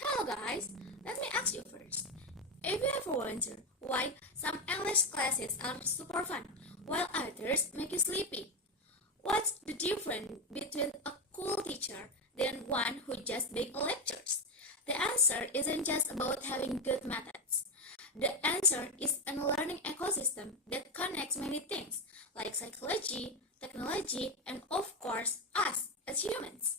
Hello guys, let me ask you first. If you ever wonder why some English classes are super fun while others make you sleepy, what's the difference between a cool teacher than one who just makes lectures? The answer isn't just about having good methods. The answer is a learning ecosystem that connects many things like psychology, technology, and of course us as humans.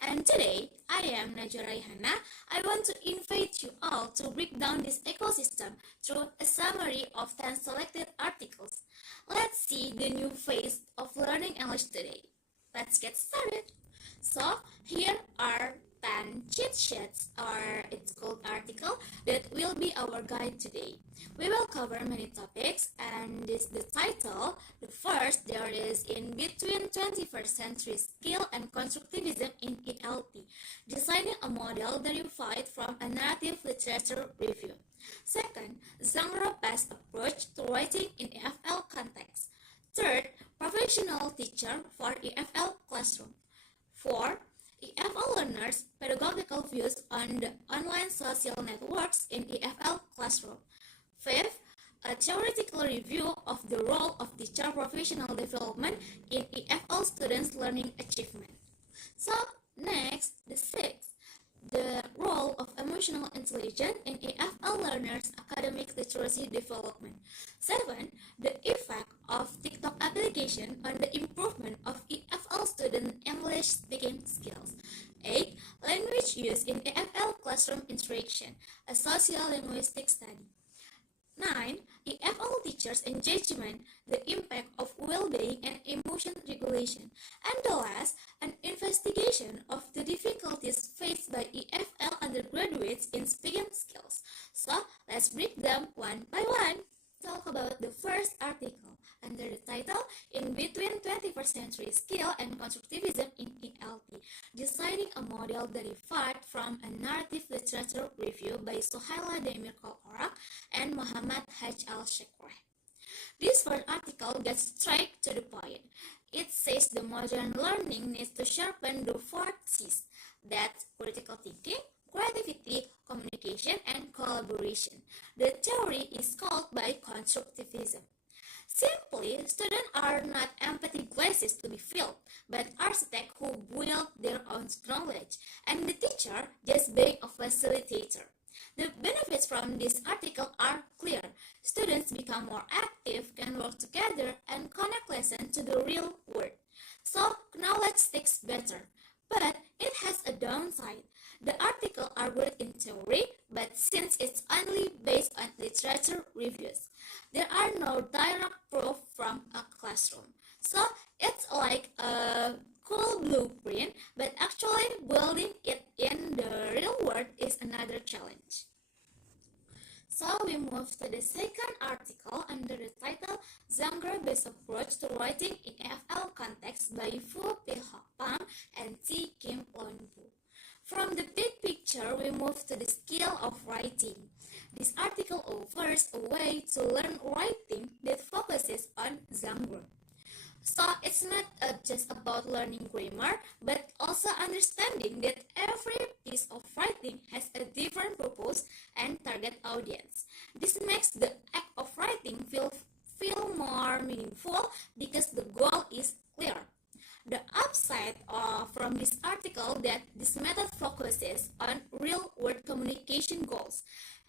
And today, I am Najwa Raihana. I want to invite you all to break down this ecosystem through a summary of 10 selected articles. Let's see the new phase of learning English today. Let's get started. So, here are 10 cheat sheets, or it's called article, that will be our guide today. We will cover many topics, and this the title. The first, there is in between 21st century skill and constructivism in ELT, designing a model derived from a narrative literature review. Second, genre-based approach to writing in EFL context. Third, professional teacher for EFL classroom. 4. EFL learners' pedagogical views on the online social networks in EFL classroom. 5. A theoretical review of the role of teacher professional development in EFL students' learning achievement. So, next, the 6th, the role of emotional intelligence in EFL learners' academic literacy development. 7. The effect of TikTok application on the improvement of EFL student English speaking skills. 8. Language use in EFL classroom interaction, a socio-linguistic study. 9. EFL teachers' engagement, the impact of well-being and emotion regulation. And the last, an investigation of the difficulties faced by EFL undergraduates in speaking skills. So, let's break them one by one. Talk about the first article under the title In Between 21st Century Skill and Constructivism in ELT, designing a model derived from a narrative literature review by Sohaila Demirkol Orak and Muhammad Haj al-Shekreh. This first article gets straight to the point. It says the modern learning needs to sharpen the four C's, that's critical thinking, creativity, communication, and collaboration. The theory is called by constructivism. Simply, students are not empathy glasses to be filled, but architects who build their own knowledge, and the teacher just being a facilitator. The benefits from this article are clear. Students become more active, can work together, and connect lessons to the real world. So, knowledge sticks better. But it has a downside. The article argued in theory, but since it's only based on literature reviews, there are no direct proof from a classroom. So it's like a cool blueprint, but actually building it in the real world is another challenge. So we move to the second article under the title Genre-Based Approach to Writing in FL Context by Fu Pihok Pang and T. Kim Lonbu. From the big picture, we move to the skill of writing. This article offers a way to learn writing that focuses on genre. So it's not just about learning grammar, but also understanding that every piece of writing has a different purpose and target audience. This makes the act of writing feel more meaningful because the goal is clear. The upside from this article that this method focuses on real-world communication goals,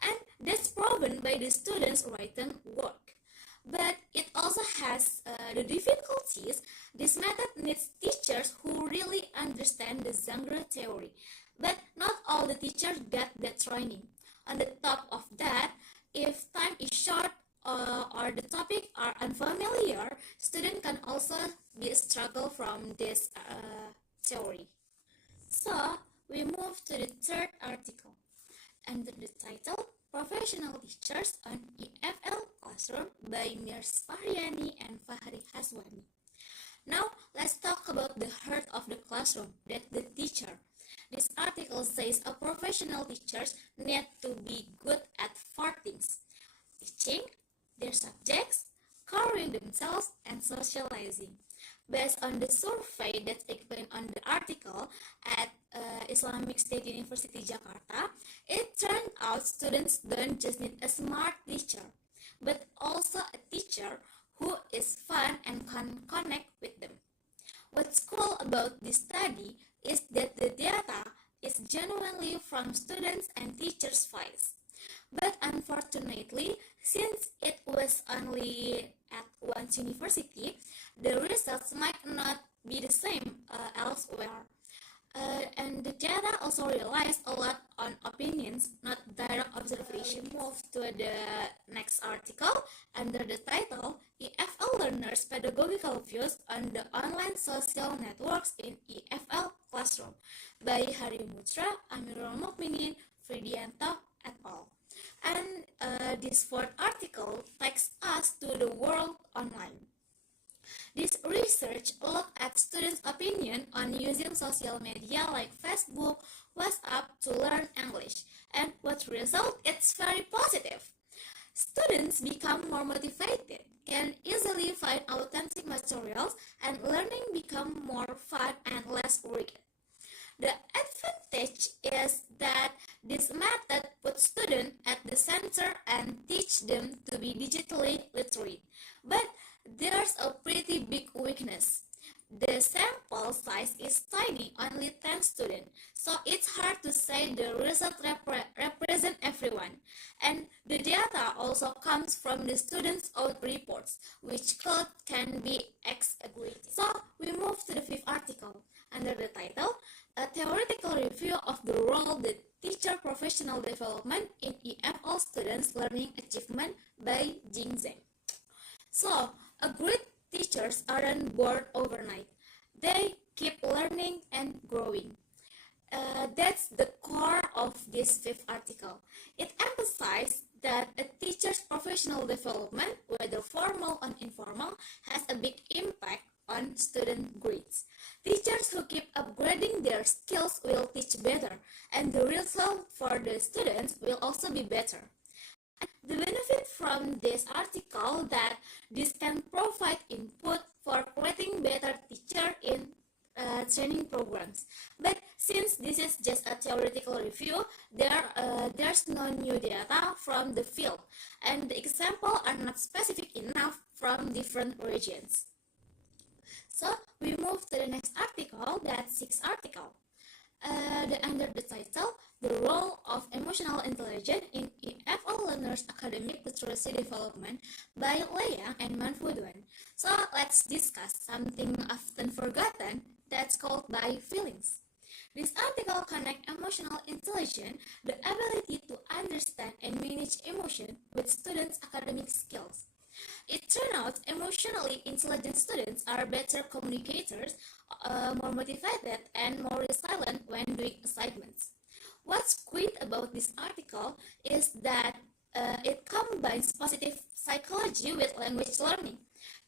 and that's proven by the students' written work. But it also has the difficulties. This method needs teachers who really understand the genre theory, but not all the teachers get that training. On the top of that, if time is short or the topic are unfamiliar, students can also be a struggle from this theory. So we move to the third article under the title Professional Teachers on EFL Classroom by Mirs Fahriani and Fahri Haswani. Now let's talk about the heart of the classroom, that's the teacher. This article says a professional teachers need to be good at four things: teaching, their subjects, covering themselves, and socializing. Based on the survey that's explained on the article at Islamic State University Jakarta, it turned out students don't just need a smart teacher, but also a teacher who is fun and can connect with them. What's cool about this study is that the data is genuinely from students and teachers' voice. But unfortunately, since it was only at one university, the results might not be the same elsewhere. And the data also relies a lot on opinions, not direct observation. Move to the next article under the title EFL Learners Pedagogical Views on the Online Social Networks in EFL Classroom by Hari Mutra, Amirul Mukminin, Fridianto, et al. And this fourth article takes us to the world online. This research looked at students' opinion on using social media like Facebook, WhatsApp to learn English, and what result? It's very positive. Students become more motivated, can easily find authentic materials, and learning become more fun and less rigid. The advantage is that this method puts students at the center and teach them to be digitally literate. But there's a pretty big weakness. The sample size is tiny, only 10 students, so it's hard to say the result represent everyone. And the data also comes from the students' own reports, which can be exaggerated. So we move to the fifth article under the title, A Theoretical Review of the Role of the Teacher Professional Development in EFL Students' Learning Achievement by Jing Zheng. So, great teachers aren't born overnight. They keep learning and growing. That's the core of this fifth article. It emphasizes that a teacher's professional development, whether formal or informal, has a big impact on student grades. Teachers who keep upgrading their skills will teach better, and the result for the students will also be better. The benefit from this article that this can provide input for creating better teacher in training programs. But since this is just a theoretical review, there's no new data from the field, and the examples are not specific enough from different regions. So we move to the next article, that's sixth article. Under the title, The Role of Emotional Intelligence in EFL Learners' Academic Literacy Development by Leah and Manfuduan. So let's discuss something often forgotten that's called by feelings. This article connects emotional intelligence, the ability to understand and manage emotion, with students' academic skills. It turns out emotionally intelligent students are better communicators, more motivated, and more resilient when doing assignments. What's great about this article is that it combines positive psychology with language learning.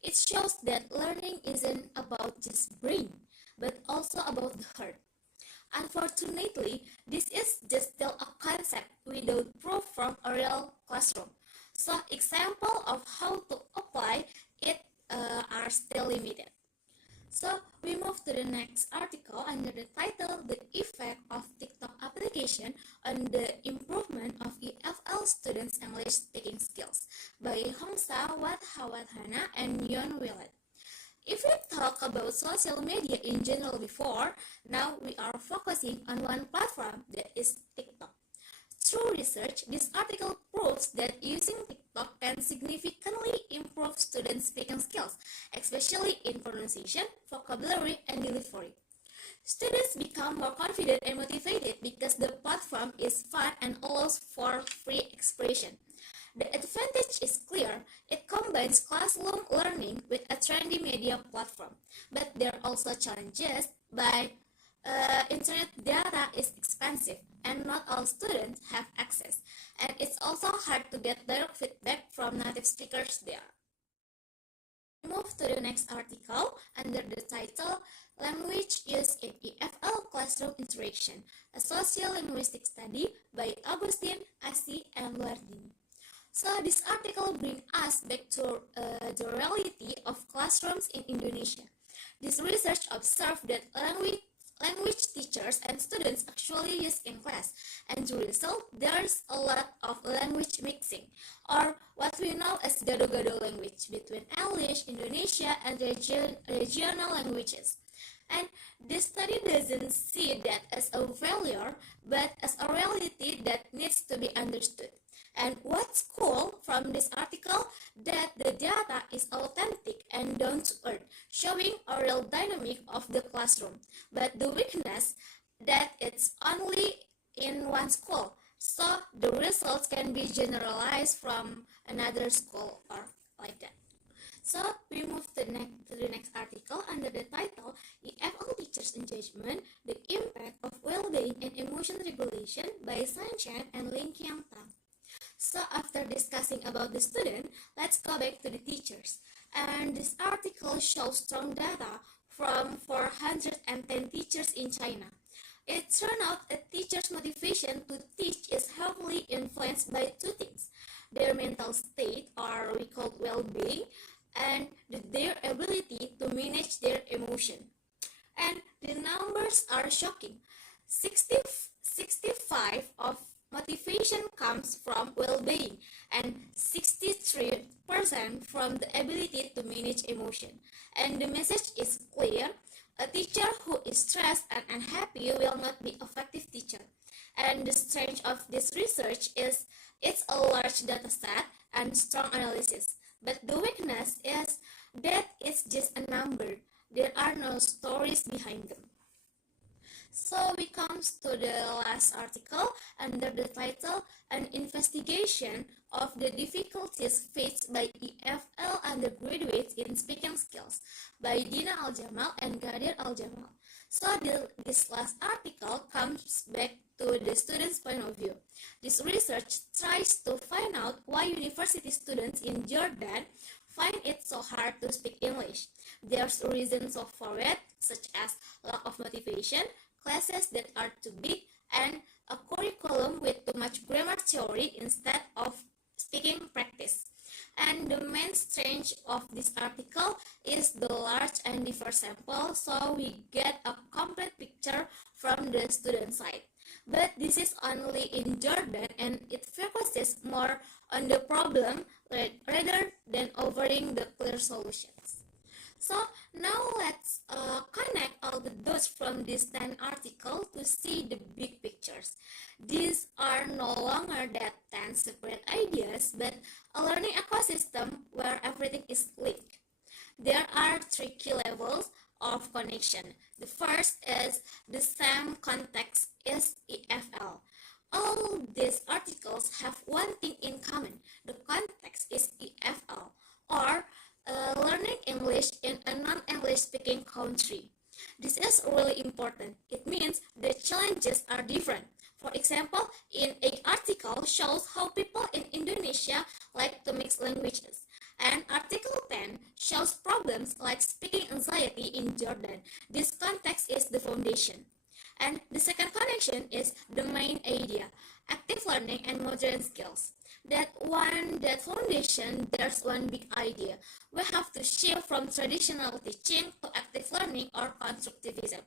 It shows that learning isn't about just brain, but also about the heart. Unfortunately, this is just still a concept without proof from a real classroom. So examples of how to apply it are still limited. So we move to the next article under the title The Effect of TikTok Application on the Improvement of EFL Students' English Speaking Skills by Hongsa Wadhawadhana and Yon Willett. If we talk about social media in general before, now we are focusing on one platform, that is TikTok. Through research, this article proves that using TikTok can significantly improve students' speaking skills, especially in pronunciation, vocabulary, and delivery. Students become more confident and motivated because the platform is fun and allows for free expression. The advantage is clear. It combines classroom learning with a trendy media platform. But there are also challenges by internet data is expensive and not all students have access. And it's also hard to get direct feedback from native speakers there. Move to the next article under the title Language Use in EFL Classroom Interaction, a Socio-Linguistic Study by Agustin, Asi, and Lardini. So this article brings us back to the reality of classrooms in Indonesia. This research observed that language teachers and students actually use in class, and the result, there's a lot of language mixing, or what we know as gado-gado language between English, Indonesia, and regional languages. And this study doesn't see that as a failure, but as a reality that needs to be understood. And what's cool from this article that the data is authentic and down to earth, showing a real dynamic of the classroom. But the weakness that it's only in one school, so the results can be generalized from another school or like that. So we move to the next article under the title EFL Teachers Engagement, the Impact of Well-Being and Emotion Regulation by Sun Chen and Lin Qiang Tang. So after discussing about the student, let's go back to the teachers. And this article shows strong data from 410 teachers in China. It turned out a teacher's motivation to teach is heavily influenced by two things: their mental state, or we call well-being, and their ability to manage their emotion. And the numbers are shocking. 65 of motivation comes from well-being and 63% from the ability to manage emotion. And the message is clear: a teacher who is stressed and unhappy will not be an effective teacher. And the strength of this research is it's a large data set and strong analysis. But the weakness is that it's just a number. There are no stories behind them. So we come to the last article under the title An Investigation of the Difficulties Faced by EFL Undergraduates in Speaking Skills by Dina Al-Jamal and Gadir Al-Jamal. So this last article comes back to the students' point of view. This research tries to find out why university students in Jordan find it so hard to speak English. There's reasons for it, such as lack of motivation, classes that are too big, and a curriculum with too much grammar theory instead of speaking practice. And the main strength of this article is the large and diverse sample, so we get a complete picture from the student side. But this is only in Jordan, and it focuses more on the problem rather than offering the clear solutions. So now let's connect all the dots from this 10 article to see the big pictures. These are no longer that 10 separate ideas, but a learning ecosystem where everything is linked. There are three key levels of connection. The first is the same context is EFL. All these articles have one thing in common. The context is EFL, or learning English in a non-English speaking country. This is really important. It means the challenges are different. For example, in an article shows how people in Indonesia like to mix languages. And article 10 shows problems like speaking anxiety in Jordan. This context is the foundation. And the second connection is the main idea, active learning and modern skills. That foundation, there's one big idea. We have to shift from traditional teaching to active learning or constructivism.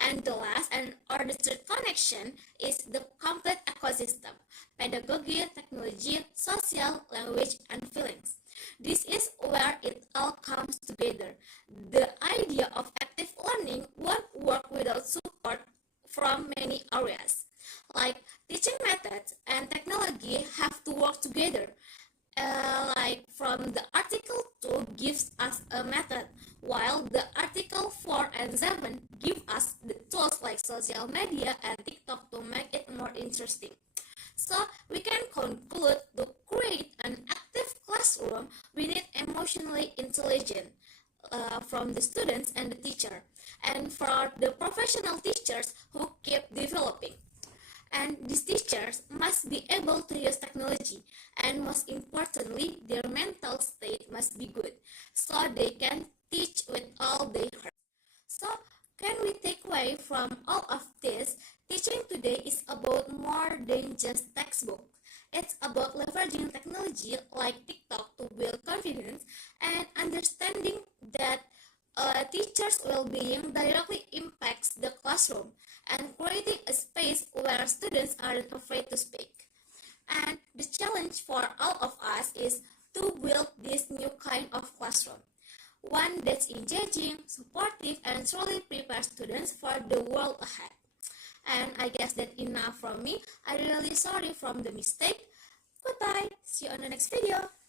And the last or the third connection is the complete ecosystem: pedagogy, technology, social, language, and feelings. This is where it all comes together. The idea of active learning won't work without support from many areas. Like teaching methods and technology have to work together. Like from the article 2 gives us a method, while the article 4 and 7 give us the tools like social media and TikTok to make it more interesting. So we can conclude to create an active classroom, we need emotionally intelligent from the students and the teacher, and for the professional teachers who keep developing. And these teachers must be able to use technology, and most importantly, their mental state must be good, so they can teach with all they heard. So, can we take away from all of this? Teaching today is about more than just textbook. It's about leveraging technology like TikTok to build confidence and understanding that A teacher's well-being directly impacts the classroom and creating a space where students aren't afraid to speak. And the challenge for all of us is to build this new kind of classroom, one that's engaging, supportive, and truly prepares students for the world ahead. And I guess that's enough from me. I'm really sorry from the mistake. Goodbye. See you on the next video.